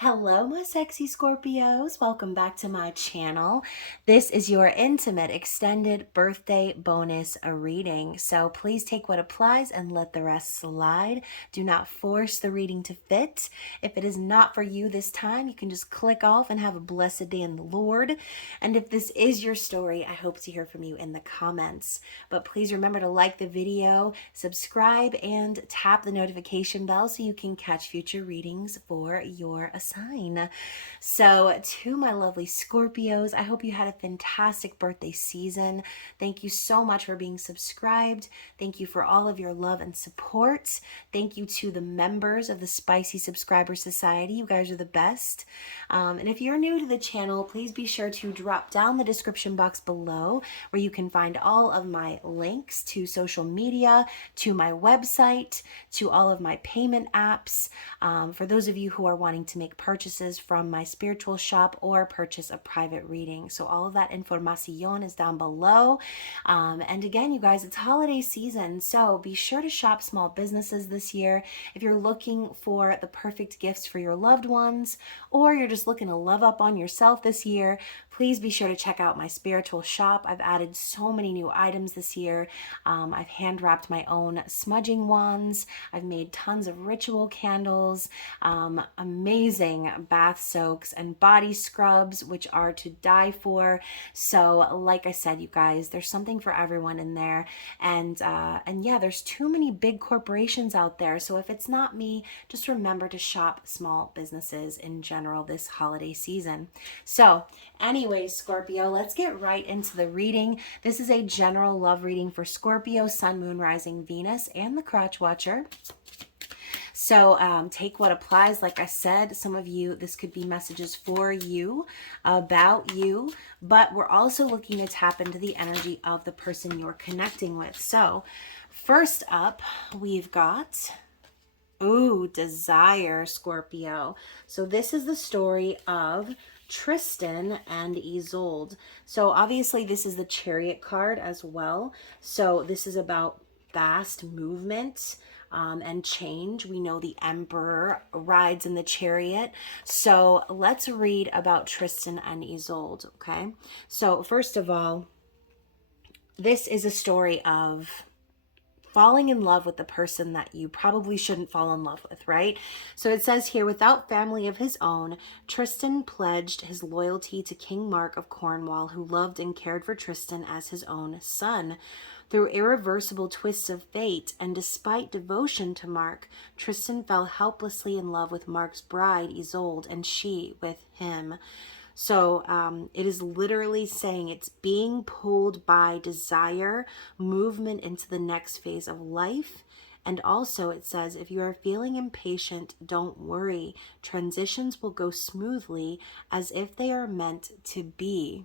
Hello, my sexy Scorpios. Welcome back to my channel. This is your intimate extended birthday bonus reading. So please take what applies and let the rest slide. Do not force the reading to fit. If it is not for you this time, you can just click off and have a blessed day in the Lord. And if this is your story, I hope to hear from you in the comments. But please remember to like the video, subscribe, and tap the notification bell so you can catch future readings for your sign. So to my lovely Scorpios, I hope you had a fantastic birthday season. Thank you so much for being subscribed. Thank you for all of your love and support. Thank you to the members of the Spicy Subscriber Society. You guys are the best. And if you're new to the channel, please be sure to drop down the description box below where you can find all of my links to social media, to my website, to all of my payment apps. For those of you who are wanting to make purchases from my spiritual shop or purchase a private reading. So all of that information is down below. And again, you guys, it's holiday season, so be sure to shop small businesses this year. If you're looking for the perfect gifts for your loved ones, or you're just looking to love up on yourself this year, please be sure to check out my spiritual shop. I've added so many new items this year. I've hand wrapped my own smudging wands. I've made tons of ritual candles, amazing bath soaks and body scrubs, which are to die for. So like I said, you guys, there's something for everyone in there. And yeah, there's too many big corporations out there. So if it's not me, just remember to shop small businesses in general this holiday season. So anyways, Scorpio, let's get right into the reading. This is a general love reading for Scorpio, Sun, Moon, Rising, Venus, and the Crotch Watcher. So take what applies. Like I said, some of you, this could be messages for you, about you, but we're also looking to tap into the energy of the person you're connecting with. So first up, we've got, desire, Scorpio. So this is the story of Tristan and Isolde. So obviously this is the Chariot card as well. So this is about fast movement and change. We know the Emperor rides in the chariot. So let's read about Tristan and Isolde, okay? So first of all, this is a story of falling in love with the person that you probably shouldn't fall in love with, right? So it says here, without family of his own, Tristan pledged his loyalty to King Mark of Cornwall, who loved and cared for Tristan as his own son. Through irreversible twists of fate, and despite devotion to Mark, Tristan fell helplessly in love with Mark's bride, Isolde, and she with him. So it is literally saying it's being pulled by desire, movement into the next phase of life. And also it says, if you are feeling impatient, don't worry. Transitions will go smoothly as if they are meant to be.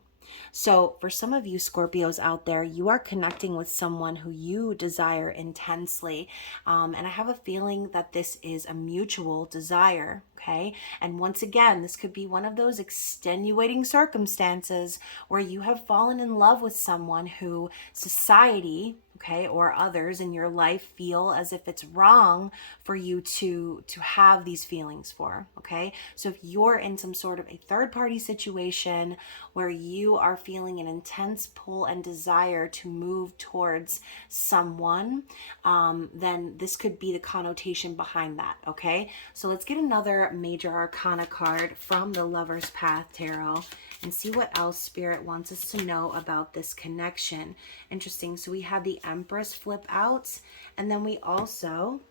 So for some of you Scorpios out there, you are connecting with someone who you desire intensely. And I have a feeling that this is a mutual desire, okay? And once again, this could be one of those extenuating circumstances where you have fallen in love with someone who society, okay, or others in your life feel as if it's wrong for you to have these feelings for, okay? So if you're in some sort of a third-party situation where you are feeling an intense pull and desire to move towards someone, then this could be the connotation behind that, okay? So let's get another major arcana card from the Lover's Path Tarot and see what else Spirit wants us to know about this connection. Interesting. So we had the Empress flip out, and then we also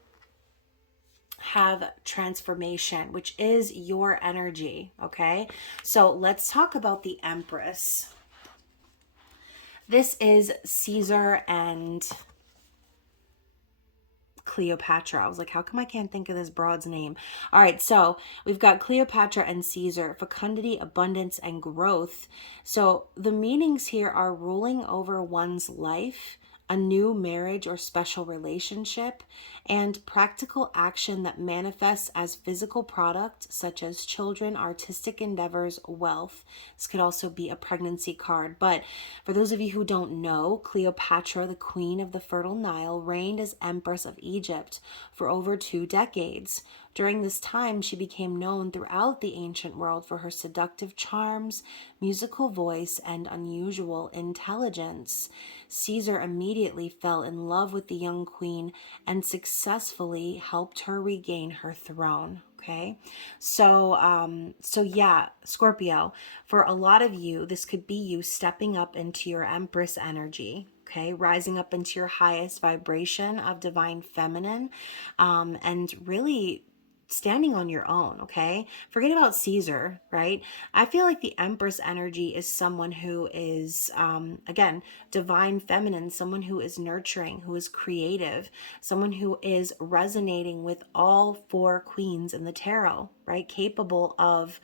have transformation, which is your energy, okay? So let's talk about the Empress. This is Caesar and Cleopatra. I was like, how come I can't think of this broad's name? All right, so we've got Cleopatra and Caesar, fecundity, abundance, and growth. So the meanings here are ruling over one's life, a new marriage or special relationship, and practical action that manifests as physical product such as children, artistic endeavors, wealth. This could also be a pregnancy card. But for those of you who don't know, Cleopatra, the queen of the Fertile Nile, reigned as Empress of Egypt for over 2 decades. During this time, she became known throughout the ancient world for her seductive charms, musical voice, and unusual intelligence. Caesar immediately fell in love with the young queen and successfully helped her regain her throne. Okay, so yeah, Scorpio, for a lot of you, this could be you stepping up into your Empress energy. Okay, rising up into your highest vibration of divine feminine, and really standing on your own. Okay, forget about Caesar, right? I feel like the Empress energy is someone who is, again, divine feminine, someone who is nurturing, who is creative, someone who is resonating with all four queens in the tarot, right? Capable of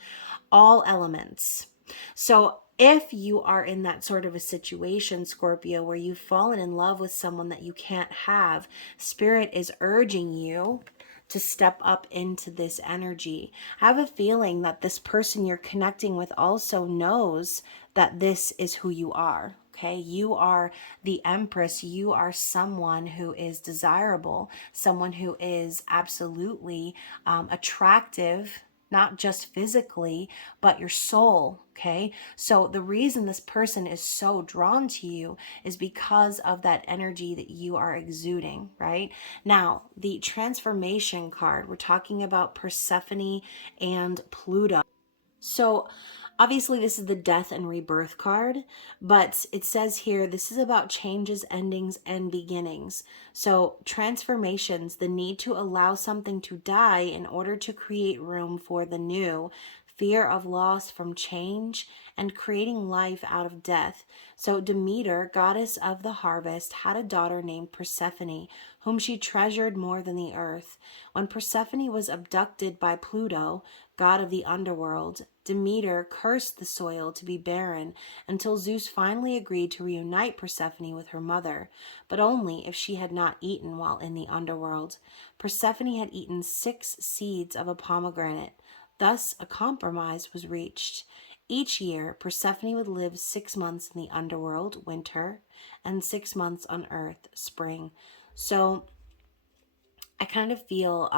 all elements. So if you are in that sort of a situation, Scorpio, where you've fallen in love with someone that you can't have, Spirit is urging you to step up into this energy. I have a feeling that this person you're connecting with also knows that this is who you are. Okay, you are the Empress. You are someone who is desirable, someone who is absolutely attractive, not just physically, but your soul. Okay, so the reason this person is so drawn to you is because of that energy that you are exuding, right? Now, the transformation card, we're talking about Persephone and Pluto. So obviously this is the death and rebirth card, but it says here this is about changes, endings, and beginnings. So transformations, the need to allow something to die in order to create room for the new, fear of loss from change, and creating life out of death. So Demeter, goddess of the harvest, had a daughter named Persephone, whom she treasured more than the earth. When Persephone was abducted by Pluto, god of the underworld, Demeter cursed the soil to be barren until Zeus finally agreed to reunite Persephone with her mother, but only if she had not eaten while in the underworld. Persephone had eaten 6 seeds of a pomegranate. Thus, a compromise was reached. Each year, Persephone would live 6 months in the underworld, winter, and 6 months on earth, spring. So I kind of feel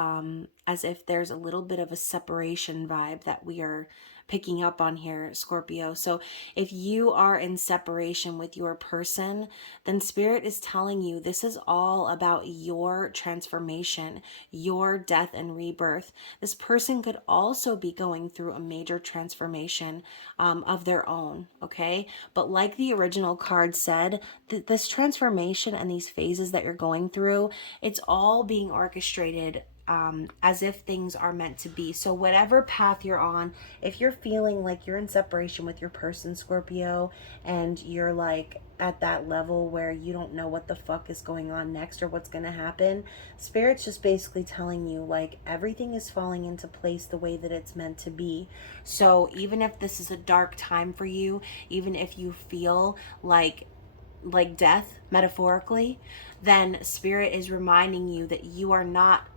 as if there's a little bit of a separation vibe that we are picking up on here, Scorpio. So if you are in separation with your person, then Spirit is telling you this is all about your transformation, your death and rebirth. This person could also be going through a major transformation of their own, okay? But like the original card said, this transformation and these phases that you're going through, it's all being orchestrated as if things are meant to be. So whatever path you're on, if you're feeling like you're in separation with your person, Scorpio, and you're like at that level where you don't know what the fuck is going on next or what's going to happen, Spirit's just basically telling you like everything is falling into place the way that it's meant to be. So even if this is a dark time for you, even if you feel like death metaphorically, then Spirit is reminding you that you are not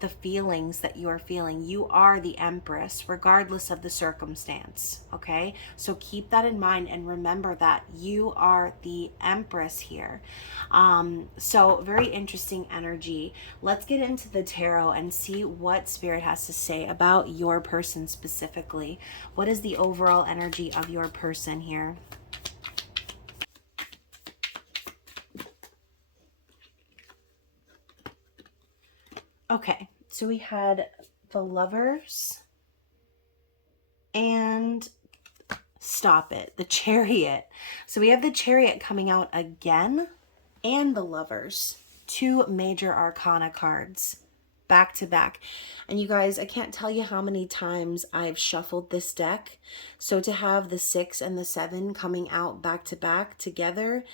the feelings that you are feeling. You are the Empress regardless of the circumstance. Okay, so keep that in mind and remember that you are the Empress here. So very interesting energy. Let's get into the tarot and see what Spirit has to say about your person specifically. What is the overall energy of your person here? Okay, so we had the Lovers and stop it, the Chariot. So we have the Chariot coming out again and the Lovers. 2 major arcana cards back to back. And you guys, I can't tell you how many times I've shuffled this deck. So to have the 6 and the 7 coming out back to back together,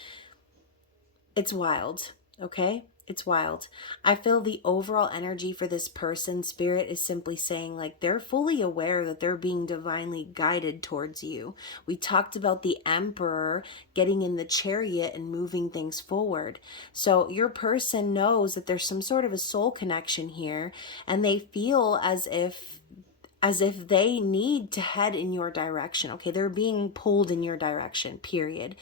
it's wild, okay? It's wild. I feel the overall energy for this person, Spirit is simply saying like they're fully aware that they're being divinely guided towards you. We talked about the Emperor getting in the Chariot and moving things forward. So your person knows that there's some sort of a soul connection here, and they feel as if they need to head in your direction. Okay, they're being pulled in your direction, period.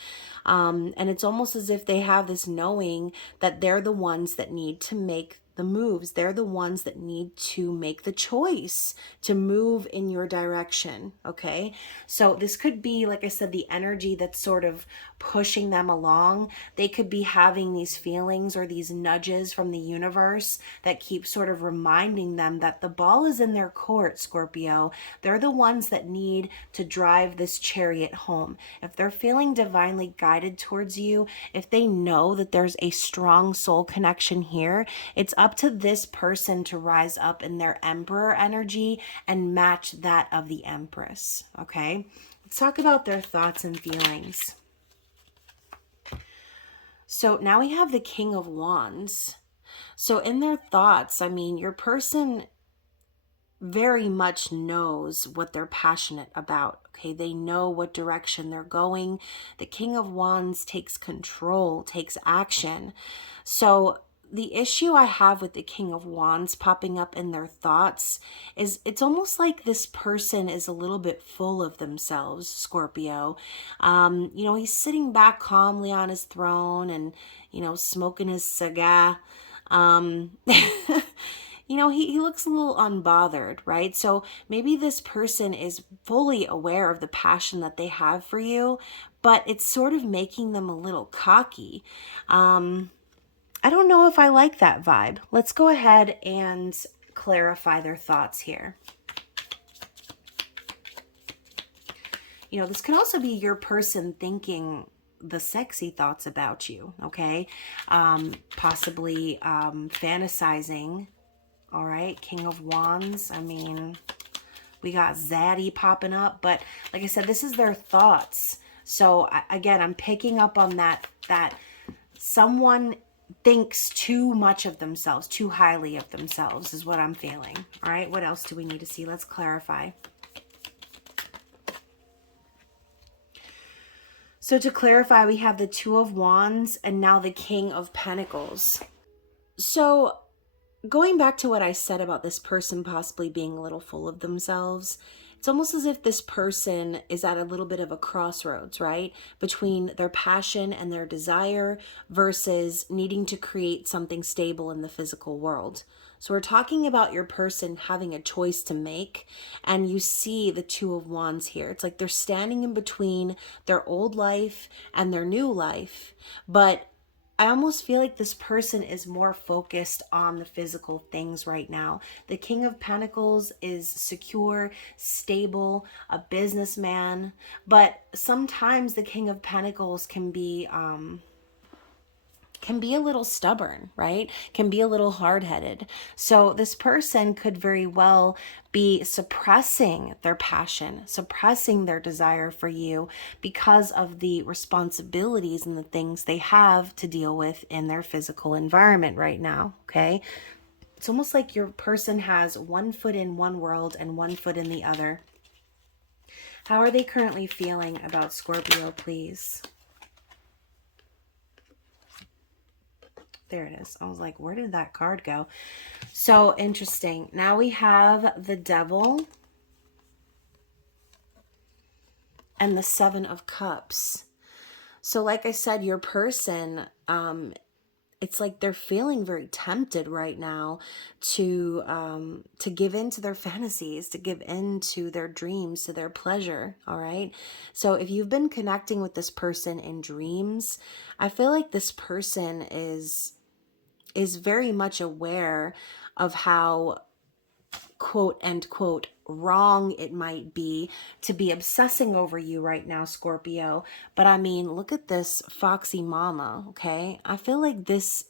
And it's almost as if they have this knowing that they're the ones that need to make the moves. They're the ones that need to make the choice to move in your direction, okay? So this could be, like I said, the energy that's sort of pushing them along. They could be having these feelings or these nudges from the universe that keep sort of reminding them that the ball is in their court, Scorpio. They're the ones that need to drive this chariot home. If they're feeling divinely guided towards you, if they know that there's a strong soul connection here, it's up to this person to rise up in their emperor energy and match that of the empress, okay? Let's talk about their thoughts and feelings. So now we have the King of Wands. So in their thoughts, I mean, your person very much knows what they're passionate about. Okay, they know what direction they're going. The King of Wands takes control, takes action. So the issue I have with the King of Wands popping up in their thoughts is it's almost like this person is a little bit full of themselves, Scorpio. You know, he's sitting back calmly on his throne and, you know, smoking his cigar. You know, he looks a little unbothered, right? So maybe this person is fully aware of the passion that they have for you, but it's sort of making them a little cocky. I don't know if I like that vibe. Let's go ahead and clarify their thoughts here. You know, this can also be your person thinking the sexy thoughts about you, okay? Possibly fantasizing. All right, King of Wands. I mean, we got Zaddy popping up, but like I said, this is their thoughts. So again, I'm picking up on that someone thinks too much of themselves, too highly of themselves is what I'm feeling. All right, what else do we need to see? Let's clarify. So to clarify, we have the Two of Wands and now the King of Pentacles. So going back to what I said about this person possibly being a little full of themselves, it's almost as if this person is at a little bit of a crossroads, right? Between their passion and their desire versus needing to create something stable in the physical world. So we're talking about your person having a choice to make, and you see the Two of Wands here. It's like they're standing in between their old life and their new life, but I almost feel like this person is more focused on the physical things right now. The King of Pentacles is secure, stable, a businessman, but sometimes the King of Pentacles can be a little stubborn, right? Can be a little hard-headed. So this person could very well be suppressing their passion, suppressing their desire for you because of the responsibilities and the things they have to deal with in their physical environment right now, okay? It's almost like your person has one foot in one world and one foot in the other. How are they currently feeling about Scorpio, please? There it is. I was like, where did that card go? So interesting. Now we have the Devil and the Seven of Cups. So like I said, your person, it's like they're feeling very tempted right now to give in to their fantasies, to give in to their dreams, to their pleasure, all right? So if you've been connecting with this person in dreams, I feel like this person is very much aware of how, quote, end quote, wrong it might be to be obsessing over you right now, Scorpio. But I mean, look at this foxy mama, okay? I feel like this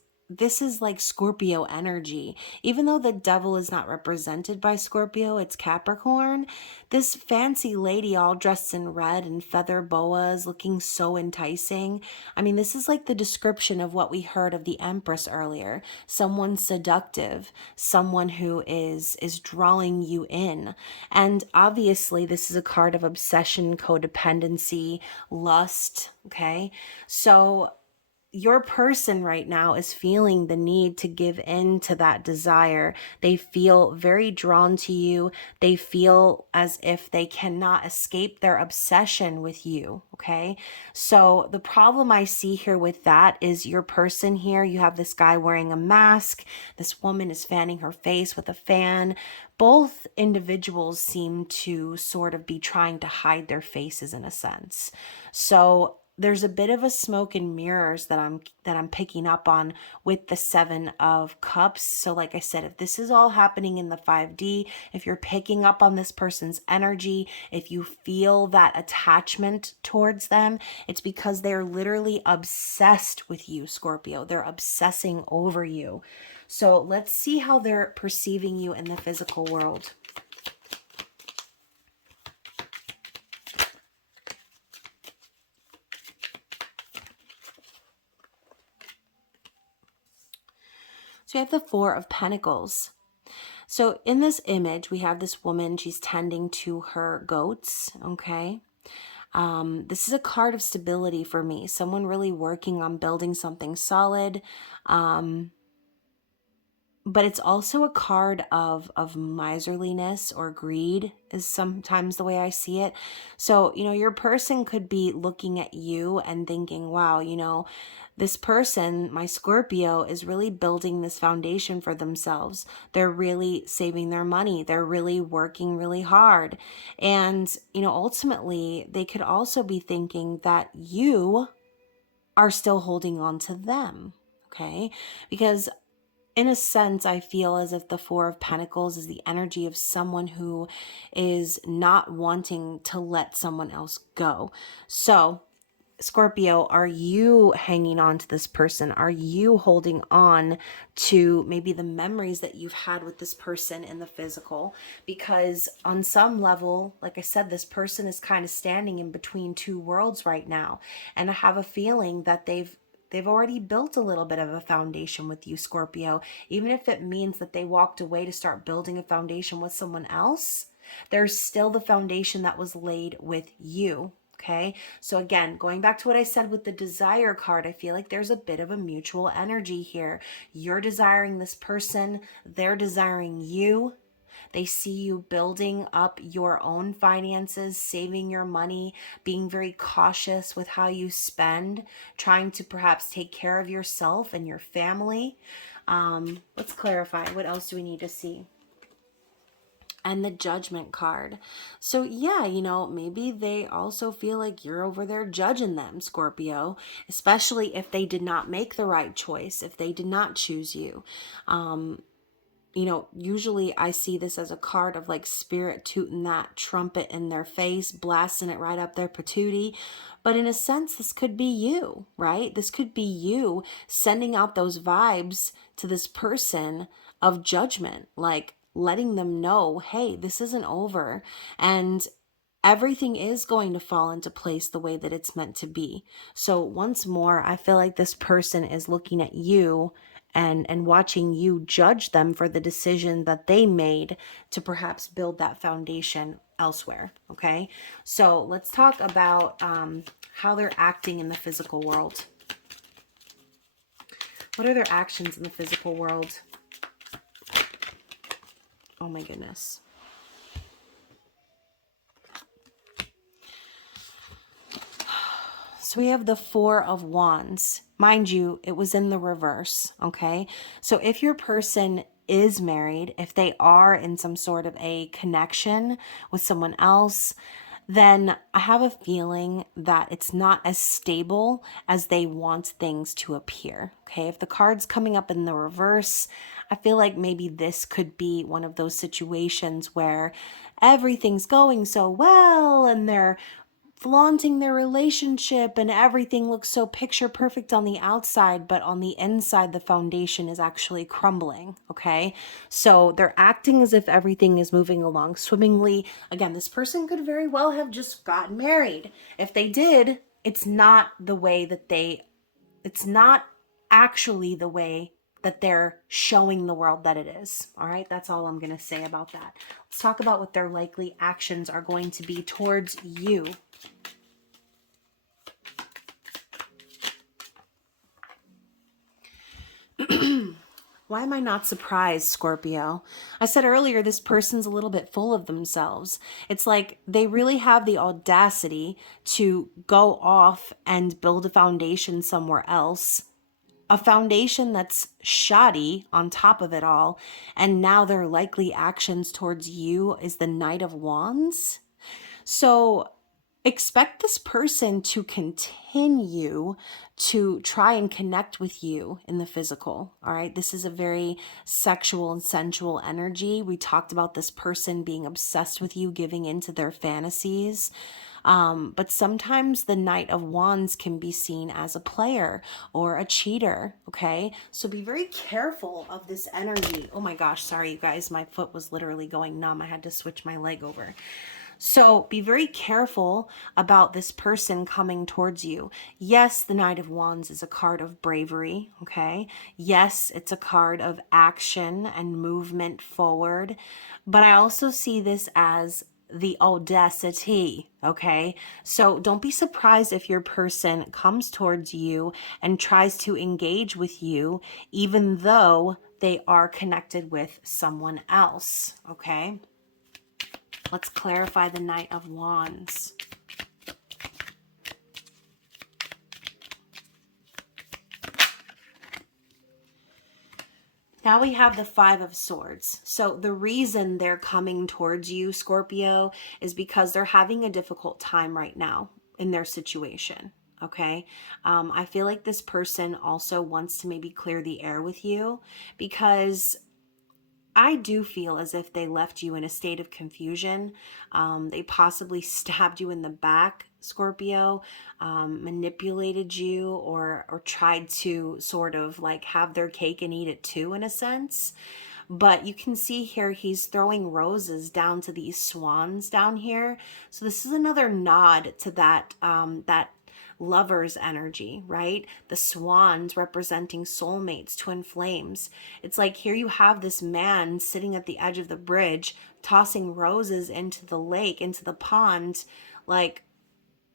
is like Scorpio energy. Even though the Devil is not represented by Scorpio, it's Capricorn. This fancy lady all dressed in red and feather boas looking so enticing. I mean, this is like the description of what we heard of the Empress earlier. Someone seductive, someone who is drawing you in. And obviously this is a card of obsession, codependency, lust, okay? So your person right now is feeling the need to give in to that desire. They feel very drawn to you. They feel as if they cannot escape their obsession with you, okay? So the problem I see here with that is your person here, you have this guy wearing a mask. This woman is fanning her face with a fan. Both individuals seem to sort of be trying to hide their faces in a sense. So there's a bit of a smoke and mirrors that I'm picking up on with the 7 of Cups. So like I said, if this is all happening in the 5D, if you're picking up on this person's energy, if you feel that attachment towards them, it's because they're literally obsessed with you, Scorpio. They're obsessing over you. So let's see how they're perceiving you in the physical world. So we have the 4 of Pentacles. So in this image, we have this woman, she's tending to her goats, okay? This is a card of stability for me. Someone really working on building something solid. But it's also a card of miserliness or greed is sometimes the way I see it. So, your person could be looking at you and thinking, wow, this person, my Scorpio, is really building this foundation for themselves. They're really saving their money. They're really working really hard. And, ultimately, they could also be thinking that you are still holding on to them. Okay? Because in a sense, I feel as if the 4 of Pentacles is the energy of someone who is not wanting to let someone else go. So, Scorpio, are you hanging on to this person? Are you holding on to maybe the memories that you've had with this person in the physical? Because on some level, like I said, this person is kind of standing in between 2 worlds right now. And I have a feeling that they've already built a little bit of a foundation with you, Scorpio. Even if it means that they walked away to start building a foundation with someone else, there's still the foundation that was laid with you. Okay, so again, going back to what I said with the desire card, I feel like there's a bit of a mutual energy here. You're desiring this person, they're desiring you. They see you building up your own finances, saving your money, being very cautious with how you spend, trying to perhaps take care of yourself and your family. Let's clarify. What else do we need to see? And the Judgment card. So yeah, maybe they also feel like you're over there judging them, Scorpio, especially if they did not make the right choice, if they did not choose you. Usually I see this as a card of like spirit tooting that trumpet in their face, blasting it right up their patootie. But in a sense, this could be you, right? This could be you sending out those vibes to this person of judgment, like letting them know, hey, this isn't over. And everything is going to fall into place the way that it's meant to be. So once more, I feel like this person is looking at you and watching you judge them for the decision that they made to perhaps build that foundation elsewhere. Okay, so let's talk about how they're acting in the physical world. What are their actions in the physical world? Oh my goodness. So we have the 4 of Wands. Mind you, it was in the reverse, okay? So if your person is married, if they are in some sort of a connection with someone else, then I have a feeling that it's not as stable as they want things to appear, okay? If the card's coming up in the reverse, I feel like maybe this could be one of those situations where everything's going so well and they're flaunting their relationship and everything looks so picture perfect on the outside, but on the inside, the foundation is actually crumbling, okay? So they're acting as if everything is moving along swimmingly. Again, this person could very well have just gotten married. If they did, it's not actually the way that they're showing the world that it is. All right, that's all I'm going to say about that. Let's talk about what their likely actions are going to be towards you. Why am I not surprised, Scorpio? I said earlier, this person's a little bit full of themselves. It's like they really have the audacity to go off and build a foundation somewhere else, a foundation that's shoddy on top of it all, and now their likely actions towards you is the Knight of Wands. So expect this person to continue to try and connect with you in the physical. All right. This is a very sexual and sensual energy. We talked about this person being obsessed with you, giving into their fantasies. But sometimes the Knight of Wands can be seen as a player or a cheater. Okay. So be very careful of this energy. Oh my gosh. Sorry, you guys. My foot was literally going numb. I had to switch my leg over. So be very careful about this person coming towards you. Yes, the Knight of Wands is a card of bravery, okay? Yes, it's a card of action and movement forward. But I also see this as the audacity, okay? So don't be surprised if your person comes towards you and tries to engage with you, even though they are connected with someone else, okay? Let's clarify the Knight of Wands. Now we have the Five of Swords. So the reason they're coming towards you, Scorpio, is because they're having a difficult time right now in their situation. Okay. I feel like this person also wants to maybe clear the air with you, because I do feel as if they left you in a state of confusion. They possibly stabbed you in the back, Scorpio, manipulated you, or tried to sort of like have their cake and eat it too, in a sense. But you can see here he's throwing roses down to these swans down here. So this is another nod to that that lover's energy, right? The swans representing soulmates, twin flames. It's like here you have this man sitting at the edge of the bridge, tossing roses into the lake, into the pond. Like,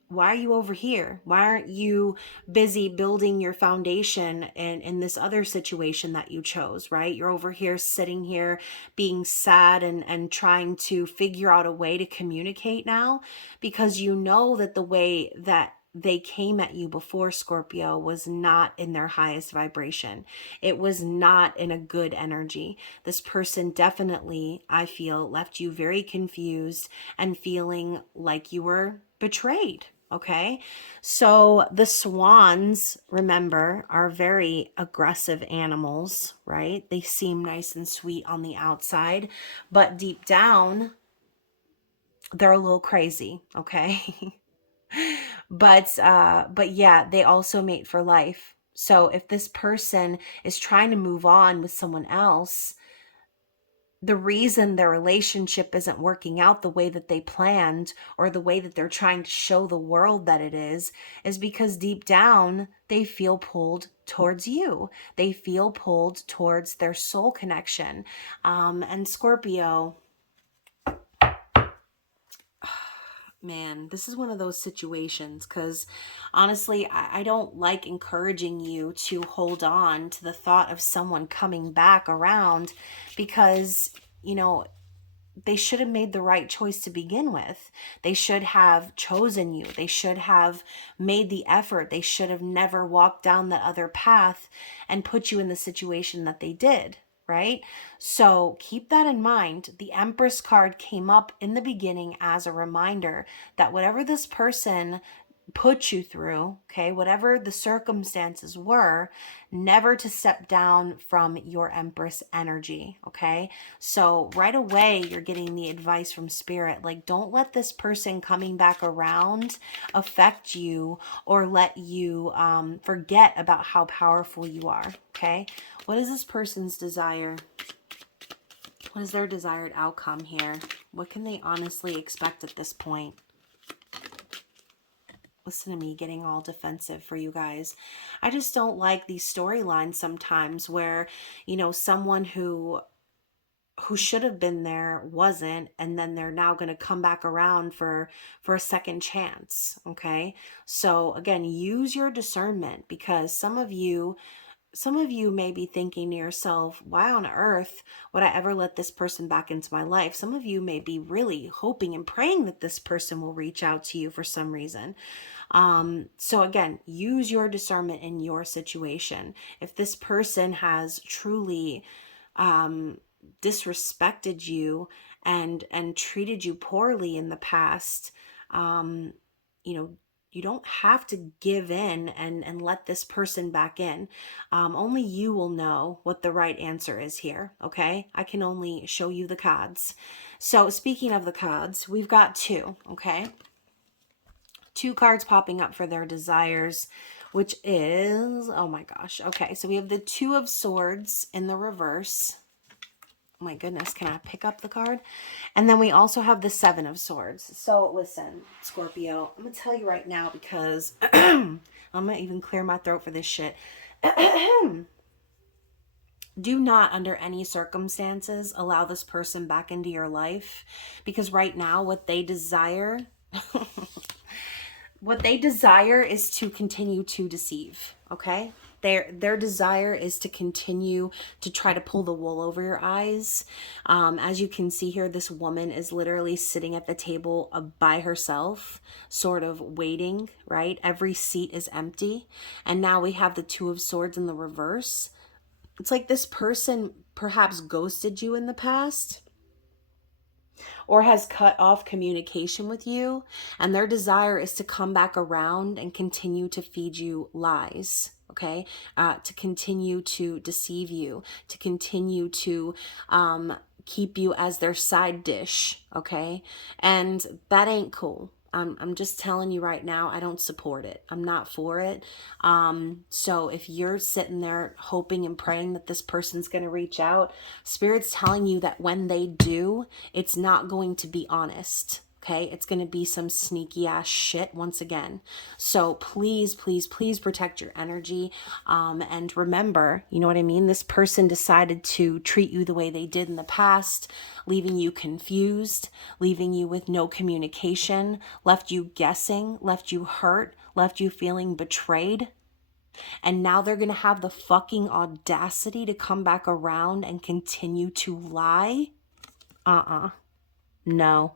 why are you over here? Why aren't you busy building your foundation in this other situation that you chose, right? You're over here sitting here being sad and trying to figure out a way to communicate now, because you know that the way that they came at you before, Scorpio, was not in their highest vibration. It was not in a good energy. This person definitely, I feel, left you very confused and feeling like you were betrayed. Okay, so the swans, remember, are very aggressive animals, right? They seem nice and sweet on the outside, but deep down, they're a little crazy, okay? But yeah, they also mate for life. So if this person is trying to move on with someone else, the reason their relationship isn't working out the way that they planned, or the way that they're trying to show the world that it is because deep down they feel pulled towards you. They feel pulled towards their soul connection. And Scorpio, man, this is one of those situations, because honestly, I don't like encouraging you to hold on to the thought of someone coming back around, because, you know, they should have made the right choice to begin with. They should have chosen you. They should have made the effort. They should have never walked down that other path and put you in the situation that they did, right? So keep that in mind. The Empress card came up in the beginning as a reminder that whatever this person put you through, okay, whatever the circumstances were, never to step down from your Empress energy, okay? So right away, you're getting the advice from Spirit, like, don't let this person coming back around affect you, or let you forget about how powerful you are, okay? What is this person's desire? What is their desired outcome here? What can they honestly expect at this point? Listen to me getting all defensive for you guys. I just don't like these storylines sometimes where, you know, someone who should have been there wasn't, and then they're now going to come back around for a second chance, okay? So again, use your discernment, because some of you some of you may be thinking to yourself, why on earth would I ever let this person back into my life? Some of you may be really hoping and praying that this person will reach out to you for some reason. So again, use your discernment in your situation. If this person has truly disrespected you and treated you poorly in the past, you know, you don't have to give in and let this person back in. Only you will know what the right answer is here, okay? I can only show you the cards. So speaking of the cards, we've got two, okay? Two cards popping up for their desires, which is, oh my gosh. Okay, so we have the Two of Swords in the reverse. Oh my goodness, can I pick up the card? And then we also have the Seven of Swords. So listen, Scorpio, I'm going to tell you right now because I'm going to even clear my throat for this shit. Do not, under any circumstances, allow this person back into your life, because right now what they desire, what they desire is to continue to deceive, okay? Their desire is to continue to try to pull the wool over your eyes. As you can see here, this woman is literally sitting at the table by herself, sort of waiting, right? Every seat is empty. And now we have the Two of Swords in the reverse. It's like this person perhaps ghosted you in the past, or has cut off communication with you, and their desire is to come back around and continue to feed you lies, okay? To continue to deceive you, to continue to keep you as their side dish, okay? And that ain't cool. I'm just telling you right now, I don't support it. I'm not for it. So if you're sitting there hoping and praying that this person's going to reach out, Spirit's telling you that when they do, it's not going to be honest. Okay, it's going to be some sneaky ass shit once again. So please, please, please protect your energy. And remember, you know what I mean? This person decided to treat you the way they did in the past, leaving you confused, leaving you with no communication, left you guessing, left you hurt, left you feeling betrayed. And now they're going to have the fucking audacity to come back around and continue to lie? No.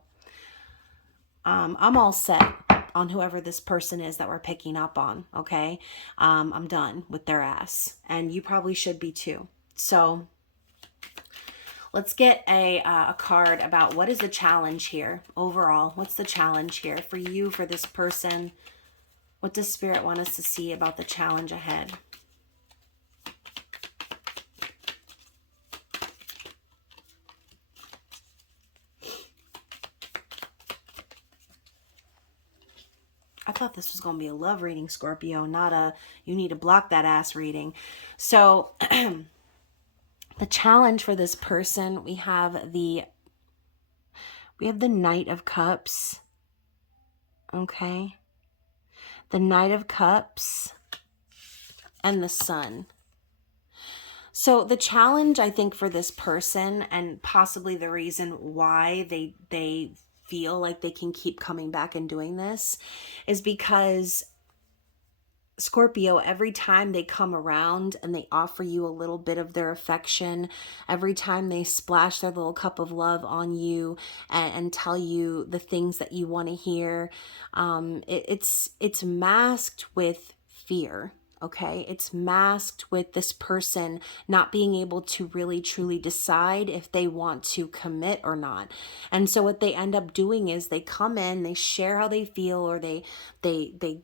I'm all set on whoever this person is that we're picking up on, okay? I'm done with their ass. And you probably should be too. So let's get a card about what is the challenge here overall. What's the challenge here for you, for this person? What does Spirit want us to see about the challenge ahead? I thought this was going to be a love reading, Scorpio, not a you need to block that ass reading. So the challenge for this person, we have the Knight of Cups. Okay. The Knight of Cups and the Sun. So the challenge, I think, for this person, and possibly the reason why they feel like they can keep coming back and doing this, is because Scorpio, every time they come around and they offer you a little bit of their affection, every time they splash their little cup of love on you and tell you the things that you want to hear, it's masked with fear. Okay, it's masked with this person not being able to really truly decide if they want to commit or not. And so what they end up doing is they come in, they share how they feel, or they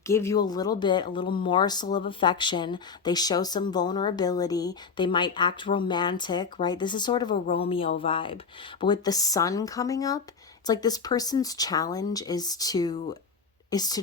give you a little morsel of affection. They show some vulnerability. They might act romantic, right? This is sort of a Romeo vibe. But with the Sun coming up, it's like this person's challenge is to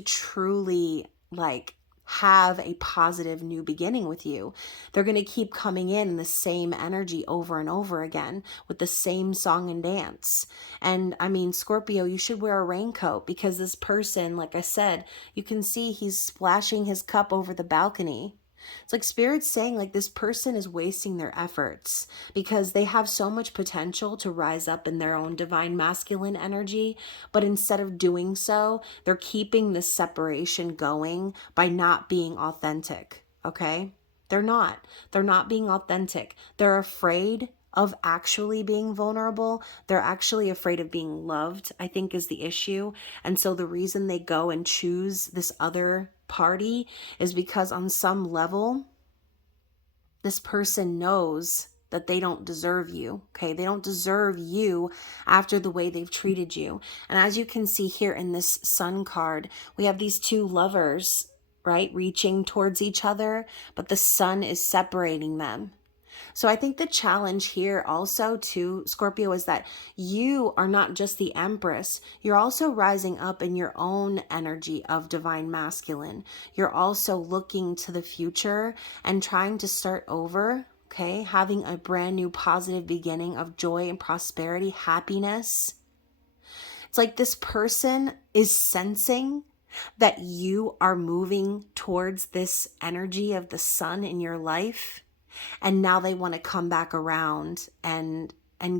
truly like have a positive new beginning with you. They're going to keep coming in the same energy over and over again with the same song and dance. And I mean, Scorpio, you should wear a raincoat, because this person, like I said, you can see he's splashing his cup over the balcony. It's like Spirit's saying, like, this person is wasting their efforts because they have so much potential to rise up in their own divine masculine energy. But instead of doing so, they're keeping this separation going by not being authentic. Okay. They're not. They're not being authentic. They're afraid of actually being vulnerable. They're actually afraid of being loved, I think, is the issue. And so the reason they go and choose this other party is because on some level, this person knows that they don't deserve you, okay? They don't deserve you after the way they've treated you. And as you can see here in this Sun card, we have these two lovers, right, reaching towards each other, but the Sun is separating them. So I think the challenge here also too, Scorpio, is that you are not just the Empress. You're also rising up in your own energy of divine masculine. You're also looking to the future and trying to start over, okay? Having a brand new positive beginning of joy and prosperity, happiness. It's like this person is sensing that you are moving towards this energy of the Sun in your life. And now they want to come back around and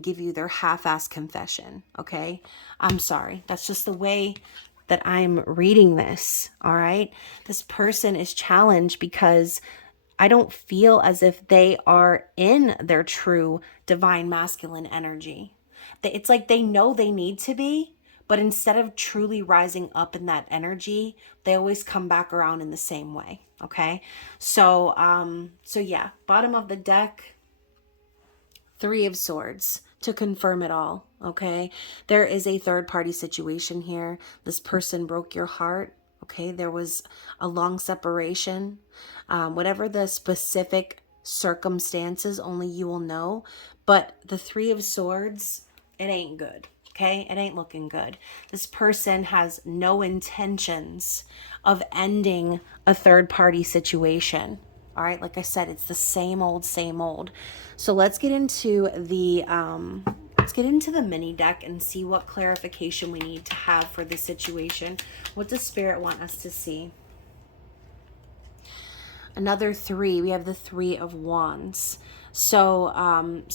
give you their half-assed confession, okay? I'm sorry. That's just the way that I'm reading this, all right? This person is challenged because I don't feel as if they are in their true divine masculine energy. It's like they know they need to be, but instead of truly rising up in that energy, they always come back around in the same way. Okay. So yeah, bottom of the deck, 3 of Swords to confirm it all. Okay. There is a third party situation here. This person broke your heart. Okay. There was a long separation. Whatever the specific circumstances, only you will know. But the 3 of Swords, it ain't good. Okay, it ain't looking good. This person has no intentions of ending a third party situation. All right, like I said, it's the same old, same old. So let's get into the mini deck and see what clarification we need to have for this situation. What does Spirit want us to see? Another 3. We have the 3 of Wands. So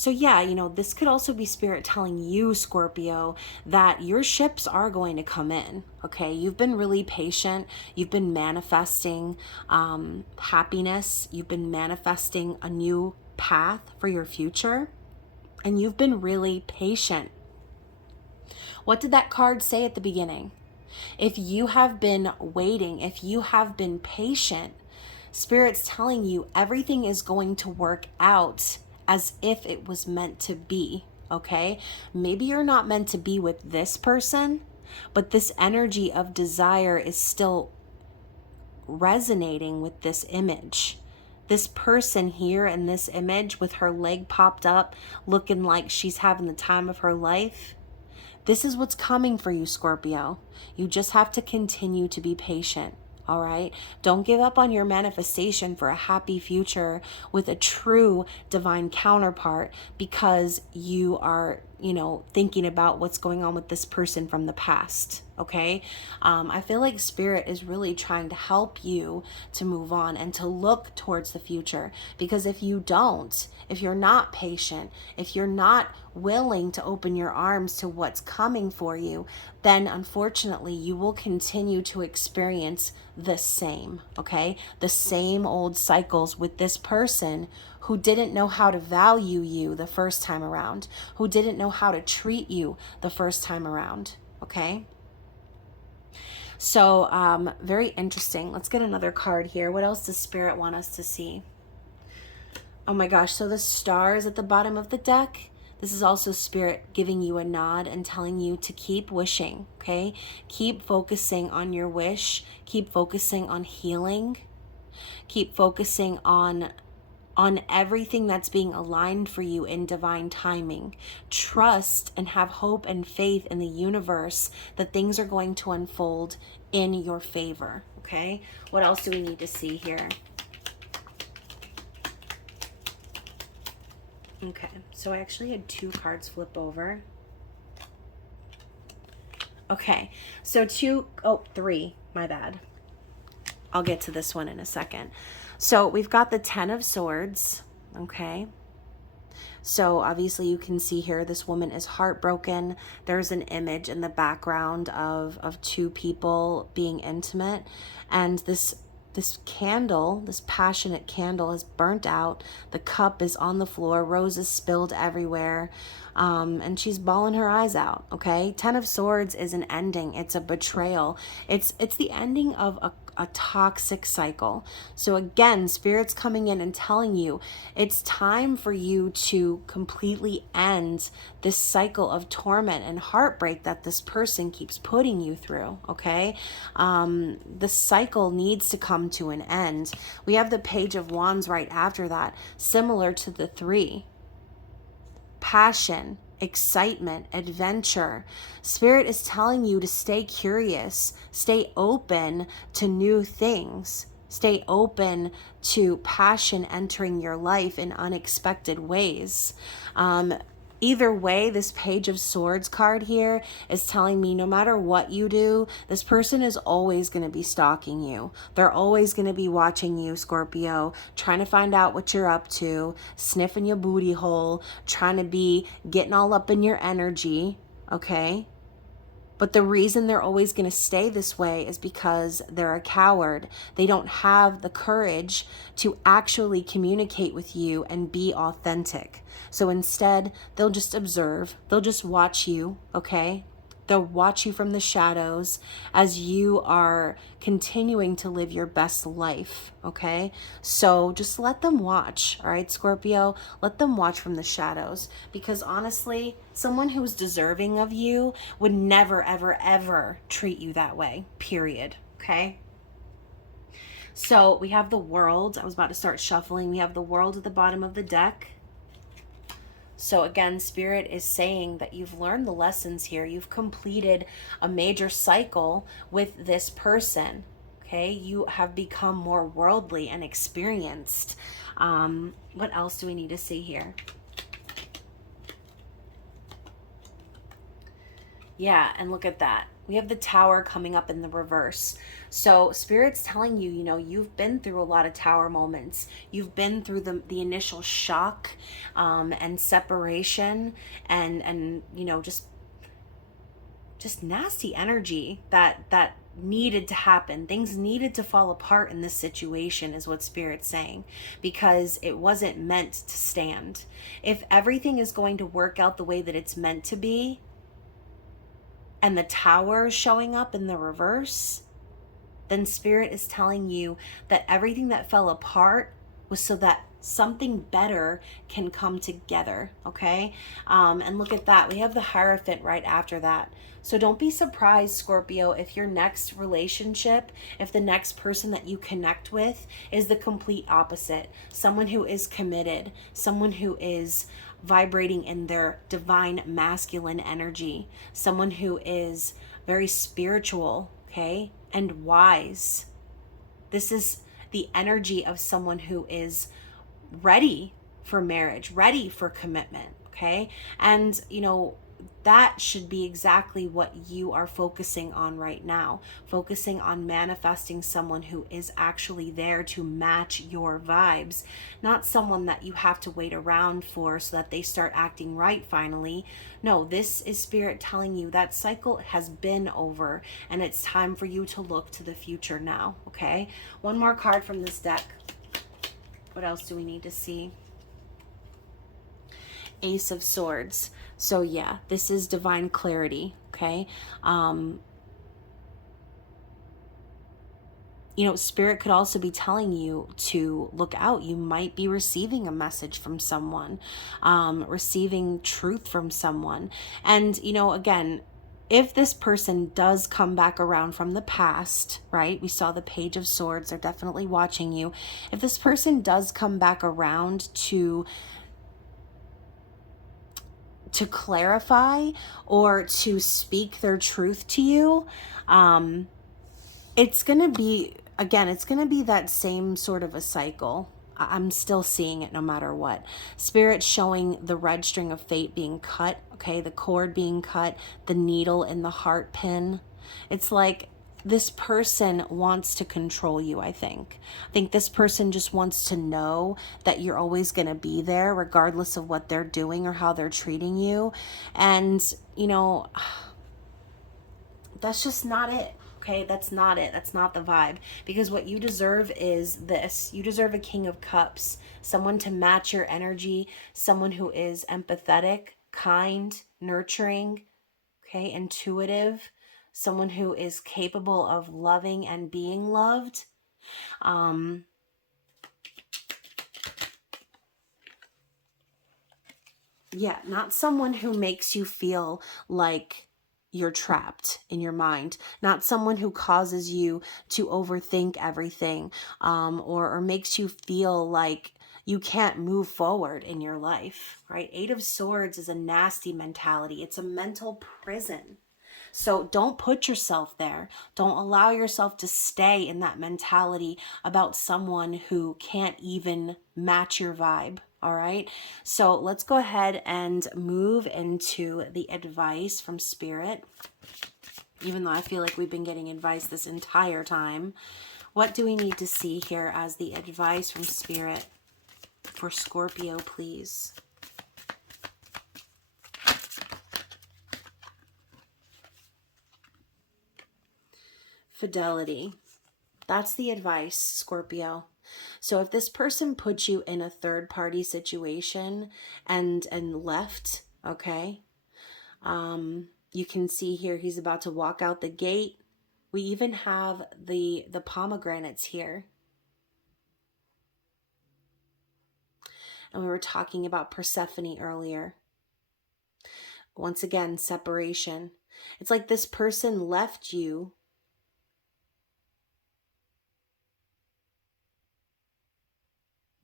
yeah, you know, this could also be Spirit telling you, Scorpio, that your ships are going to come in. Okay, you've been really patient. You've been manifesting happiness. You've been manifesting a new path for your future, and you've been really patient. What did that card say at the beginning? If you have been waiting, if you have been patient, Spirit's telling you everything is going to work out as if it was meant to be, okay? Maybe you're not meant to be with this person, but this energy of desire is still resonating with this image. This person here in this image with her leg popped up, looking like she's having the time of her life. This is what's coming for you, Scorpio. You just have to continue to be patient. All right. Don't give up on your manifestation for a happy future with a true divine counterpart because you are, you know, thinking about what's going on with this person from the past. Okay. I feel like Spirit is really trying to help you to move on and to look towards the future, because if you don't, if you're not patient, if you're not willing to open your arms to what's coming for you, then unfortunately you will continue to experience the same, okay? The same old cycles with this person who didn't know how to value you the first time around, who didn't know how to treat you the first time around, okay? So, very interesting. Let's get another card here. What else does Spirit want us to see? Oh my gosh, so the stars at the bottom of the deck, this is also Spirit giving you a nod and telling you to keep wishing, okay? Keep focusing on your wish. Keep focusing on healing. Keep focusing on everything that's being aligned for you in divine timing. Trust and have hope and faith in the universe that things are going to unfold in your favor, okay? What else do we need to see here? Okay, so I actually had 2 cards flip over. Okay, so 3, my bad. I'll get to this one in a second. So we've got the 10 of Swords, okay? So obviously you can see here this woman is heartbroken. There's an image in the background of 2 people being intimate, and this this candle, this passionate candle is burnt out. The cup is on the floor, roses spilled everywhere. And she's bawling her eyes out, okay? 10 of Swords is an ending. It's a betrayal. It's the ending of a toxic cycle. So again, Spirit's coming in and telling you it's time for you to completely end this cycle of torment and heartbreak that this person keeps putting you through, okay? The cycle needs to come to an end. We have the Page of Wands right after that, similar to the 3. Passion, excitement, adventure. Spirit is telling you to stay curious, stay open to new things, stay open to passion entering your life in unexpected ways. Either way, this Page of Swords card here is telling me no matter what you do, this person is always going to be stalking you. They're always going to be watching you, Scorpio, trying to find out what you're up to, sniffing your booty hole, trying to be getting all up in your energy, okay? But the reason they're always going to stay this way is because they're a coward. They don't have the courage to actually communicate with you and be authentic. So instead, they'll just observe. They'll just watch you, okay? They'll watch you from the shadows as you are continuing to live your best life, okay? So just let them watch, all right, Scorpio? Let them watch from the shadows, because honestly, someone who's deserving of you would never, ever, ever treat you that way, period, okay? So we have the World. I was about to start shuffling. We have the World at the bottom of the deck. So again, Spirit is saying that you've learned the lessons here. You've completed a major cycle with this person, okay? You have become more worldly and experienced. What else do we need to see here? Yeah, and look at that. We have the Tower coming up in the reverse. So Spirit's telling you, you know, you've been through a lot of Tower moments. You've been through the initial shock and separation and you know, just nasty energy that needed to happen. Things needed to fall apart in this situation is what Spirit's saying, because it wasn't meant to stand. If everything is going to work out the way that it's meant to be, and the Tower is showing up in the reverse, then Spirit is telling you that everything that fell apart was so that something better can come together, okay? And look at that. We have the Hierophant right after that. So don't be surprised, Scorpio, if your next relationship, if the next person that you connect with is the complete opposite. Someone who is committed, someone who is vibrating in their divine masculine energy, someone who is very spiritual, okay, and wise. This is the energy of someone who is ready for marriage, ready for commitment, okay? And, you know, that should be exactly what you are focusing on right now, focusing on manifesting someone who is actually there to match your vibes, not someone that you have to wait around for so that they start acting right finally. No, this is Spirit telling you that cycle has been over and it's time for you to look to the future now, okay? One more card from this deck. What else do we need to see? Ace of Swords. So yeah, this is divine clarity, okay? You know, Spirit could also be telling you to look out. You might be receiving a message from someone, receiving truth from someone. And, you know, again, if this person does come back around from the past, right? We saw the Page of Swords. They're definitely watching you. If this person does come back around to clarify or to speak their truth to you, it's going to be, again, it's going to be that same sort of a cycle. I'm still seeing it no matter what. Spirit showing the red string of fate being cut, okay, the cord being cut, the needle in the heart pin. It's like this person wants to control you, I think. I think this person just wants to know that you're always going to be there regardless of what they're doing or how they're treating you. And, you know, that's just not it. Okay, that's not it. That's not the vibe. Because what you deserve is this. You deserve a King of Cups, someone to match your energy, someone who is empathetic, kind, nurturing, okay, intuitive, someone who is capable of loving and being loved. Yeah, not someone who makes you feel like you're trapped in your mind, not someone who causes you to overthink everything, or makes you feel like you can't move forward in your life, right? Eight of Swords is a nasty mentality. It's a mental prison. So don't put yourself there. Don't allow yourself to stay in that mentality about someone who can't even match your vibe. All right. So let's go ahead and move into the advice from Spirit. Even though I feel like we've been getting advice this entire time. What do we need to see here as the advice from Spirit for Scorpio, please? Fidelity. That's the advice, Scorpio. So if this person puts you in a third party situation and left, okay, you can see here he's about to walk out the gate. We even have the pomegranates here. And we were talking about Persephone earlier. Once again, separation. It's like this person left you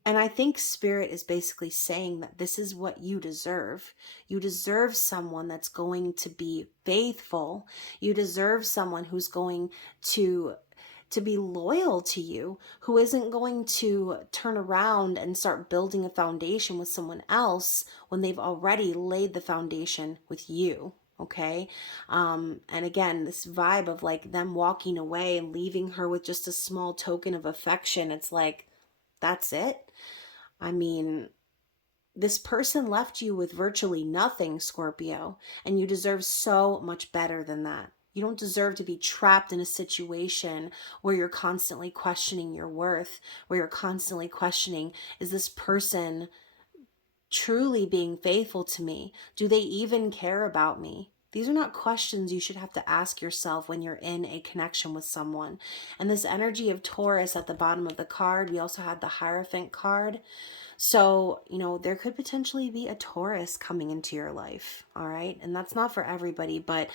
And I think Spirit is basically saying that this is what you deserve. You deserve someone that's going to be faithful. You deserve someone who's going to be loyal to you, who isn't going to turn around and start building a foundation with someone else when they've already laid the foundation with you. Okay. And again, this vibe of like them walking away and leaving her with just a small token of affection. It's like, that's it. I mean, this person left you with virtually nothing, Scorpio, and you deserve so much better than that. You don't deserve to be trapped in a situation where you're constantly questioning your worth, where you're constantly questioning, is this person truly being faithful to me? Do they even care about me? These are not questions you should have to ask yourself when you're in a connection with someone. And this energy of Taurus at the bottom of the card, we also had the Hierophant card. So, you know, there could potentially be a Taurus coming into your life, all right? And that's not for everybody, but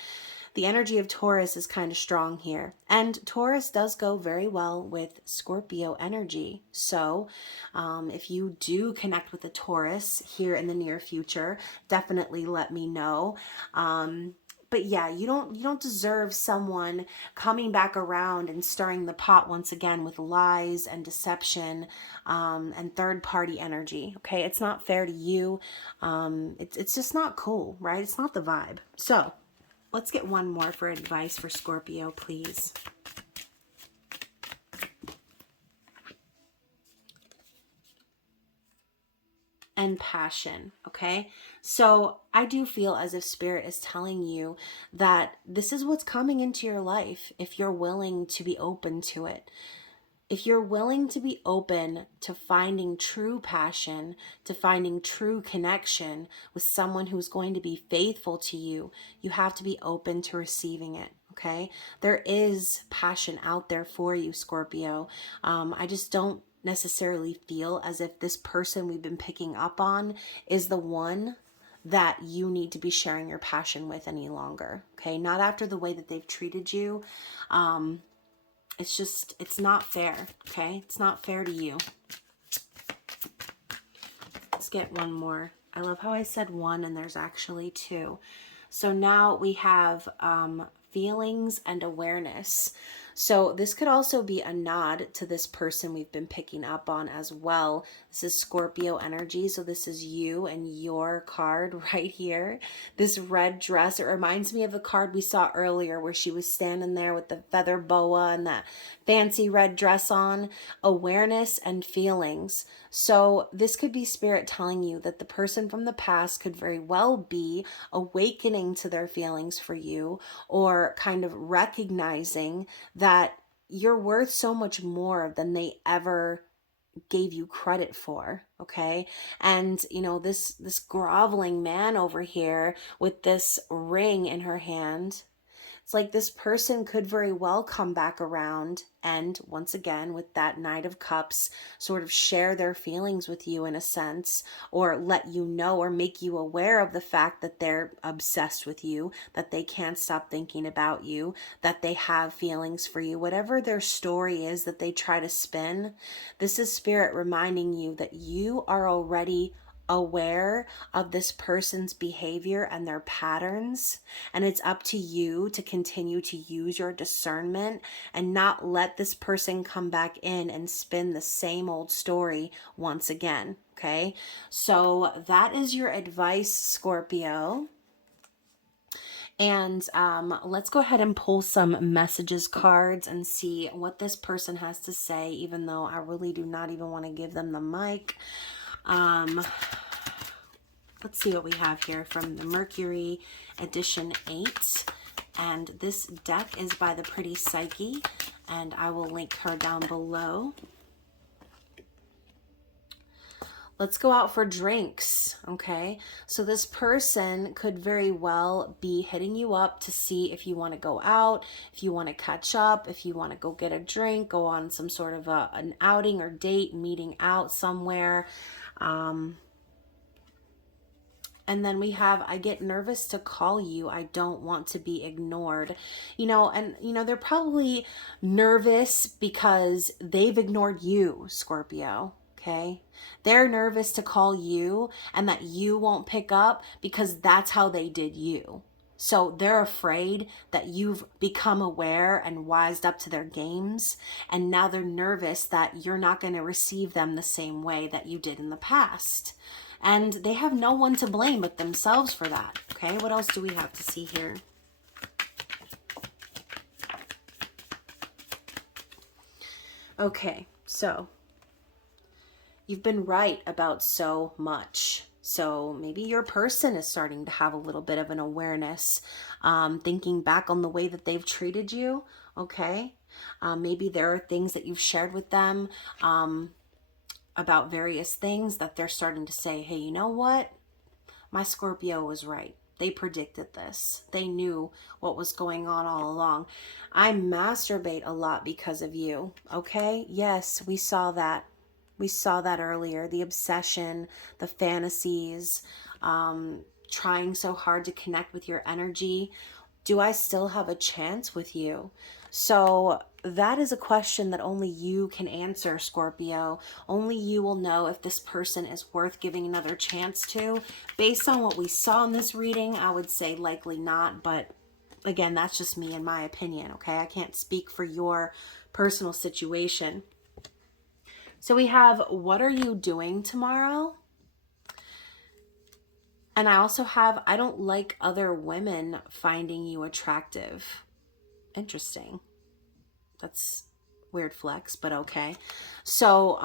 the energy of Taurus is kind of strong here. And Taurus does go very well with Scorpio energy. So if you do connect with a Taurus here in the near future, definitely let me know. But yeah, you don't deserve someone coming back around and stirring the pot once again with lies and deception and third party energy. Okay, it's not fair to you. It's just not cool, right? It's not the vibe. So let's get one more for advice for Scorpio, please. And passion, okay? So I do feel as if Spirit is telling you that this is what's coming into your life if you're willing to be open to it. If you're willing to be open to finding true passion, to finding true connection with someone who's going to be faithful to you, you have to be open to receiving it, okay? There is passion out there for you, Scorpio. I just don't necessarily feel as if this person we've been picking up on is the one that you need to be sharing your passion with any longer, okay? Not after the way that they've treated you. It's just, it's not fair, okay? It's not fair to you. Let's get one more. I love how I said one and there's actually two. So now we have feelings and awareness. So this could also be a nod to this person we've been picking up on as well. This is Scorpio energy. So this is you and your card right here. This red dress, it reminds me of the card we saw earlier where she was standing there with the feather boa and that fancy red dress on. Awareness and feelings. So this could be spirit telling you that the person from the past could very well be awakening to their feelings for you, or kind of recognizing that you're worth so much more than they ever gave you credit for. Okay. And you know, this groveling man over here with this ring in her hand, it's like this person could very well come back around and once again with that Knight of Cups sort of share their feelings with you in a sense, or let you know or make you aware of the fact that they're obsessed with you, that they can't stop thinking about you, that they have feelings for you, whatever their story is that they try to spin. This is spirit reminding you that you are already aware of this person's behavior and their patterns, and it's up to you to continue to use your discernment and not let this person come back in and spin the same old story once again. Okay, so that is your advice, Scorpio. And let's go ahead and pull some messages cards and see what this person has to say, even though I really do not even want to give them the mic. Let's see what we have here from the Mercury edition 8. And this deck is by the pretty Psyche, and I will link her down below. Let's go out for drinks, okay? So this person could very well be hitting you up to see if you want to go out, if you want to catch up, if you want to go get a drink, go on some sort of an outing or date, meeting out somewhere. And then we have, I get nervous to call you. I don't want to be ignored. You know, and you know, they're probably nervous because they've ignored you, Scorpio. Okay. They're nervous to call you and that you won't pick up because that's how they did you. So they're afraid that you've become aware and wised up to their games. And now they're nervous that you're not going to receive them the same way that you did in the past. And they have no one to blame but themselves for that. Okay, what else do we have to see here? Okay, so you've been right about so much. So maybe your person is starting to have a little bit of an awareness, thinking back on the way that they've treated you. Okay, maybe there are things that you've shared with them, about various things that they're starting to say, hey, you know what? My Scorpio was right. They predicted this. They knew what was going on all along. I masturbate a lot because of you. Okay? Yes, we saw that. We saw that earlier. The obsession, the fantasies, trying so hard to connect with your energy. Do I still have a chance with you? So that is a question that only you can answer, Scorpio. Only you will know if this person is worth giving another chance to. Based on what we saw in this reading, I would say likely not. But again, that's just me and my opinion, okay? I can't speak for your personal situation. So we have, what are you doing tomorrow? And I also have, I don't like other women finding you attractive. Interesting. That's weird flex, but okay. So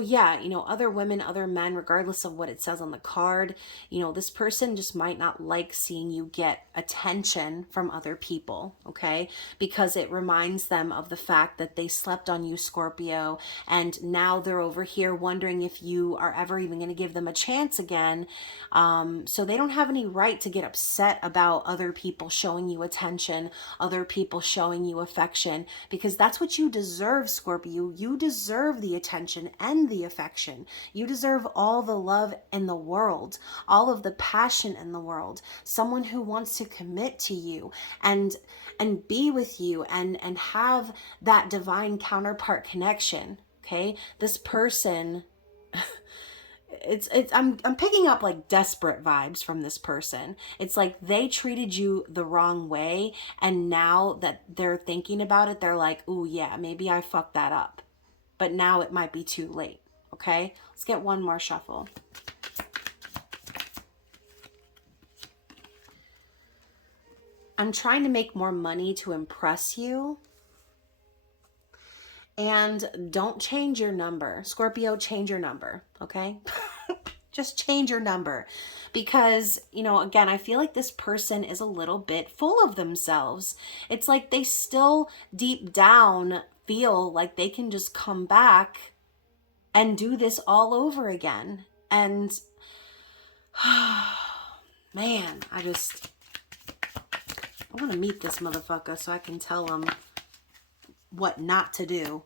yeah, you know, other women, other men, regardless of what it says on the card, you know, this person just might not like seeing you get attention from other people, okay? Because it reminds them of the fact that they slept on you, Scorpio, and now they're over here wondering if you are ever even going to give them a chance again. So they don't have any right to get upset about other people showing you attention, other people showing you affection, because that's what you deserve, Scorpio. You deserve the attention and the affection. You deserve all the love in the world, all of the passion in the world. Someone who wants to commit to you and be with you and have that divine counterpart connection. Okay? This person I'm picking up like desperate vibes from this person. It's like they treated you the wrong way, and now that they're thinking about it, they're like, "Ooh, yeah, maybe I fucked that up." But now it might be too late. Okay? Let's get one more shuffle. I'm trying to make more money to impress you. And don't change your number. Scorpio, change your number, okay? Just change your number. Because, you know, again, I feel like this person is a little bit full of themselves. It's like they still deep down feel like they can just come back and do this all over again. And man, I want to meet this motherfucker so I can tell him what not to do.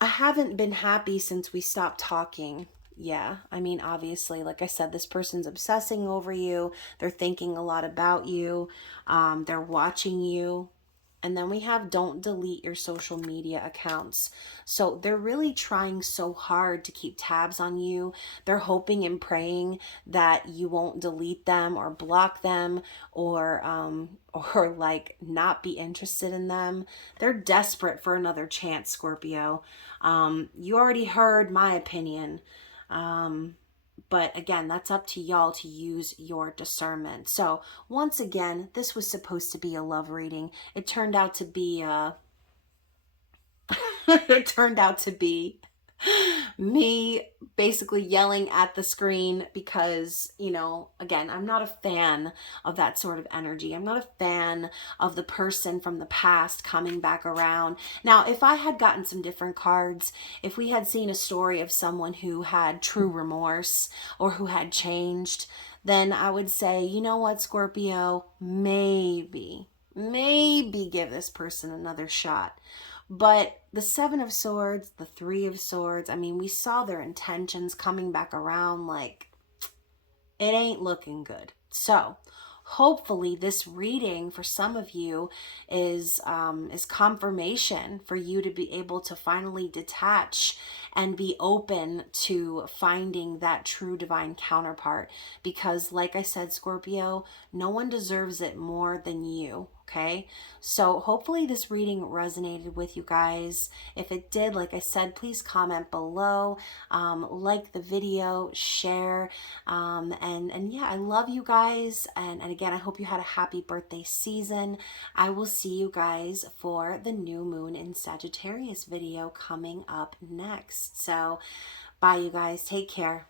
I haven't been happy since we stopped talking. Yeah, I mean, obviously, like I said, this person's obsessing over you. They're thinking a lot about you. They're watching you. And then we have don't delete your social media accounts. So they're really trying so hard to keep tabs on you. They're hoping and praying that you won't delete them or block them or like not be interested in them. They're desperate for another chance, Scorpio. You already heard my opinion. But again, that's up to y'all to use your discernment. So once again, this was supposed to be a love reading. It turned out to be it turned out to be me basically yelling at the screen because, you know, again, I'm not a fan of that sort of energy. I'm not a fan of the person from the past coming back around. Now, if I had gotten some different cards, if we had seen a story of someone who had true remorse or who had changed, then I would say, you know what, Scorpio, maybe give this person another shot. But the Seven of Swords, the Three of Swords, I mean, we saw their intentions coming back around. Like, it ain't looking good. So hopefully this reading for some of you is confirmation for you to be able to finally detach and be open to finding that true divine counterpart. Because like I said, Scorpio, no one deserves it more than you. Okay, so hopefully this reading resonated with you guys. If it did, like I said, please comment below, like the video, share, and yeah, I love you guys. And again, I hope you had a happy birthday season. I will see you guys for the new moon in Sagittarius video coming up next. So bye, you guys. Take care.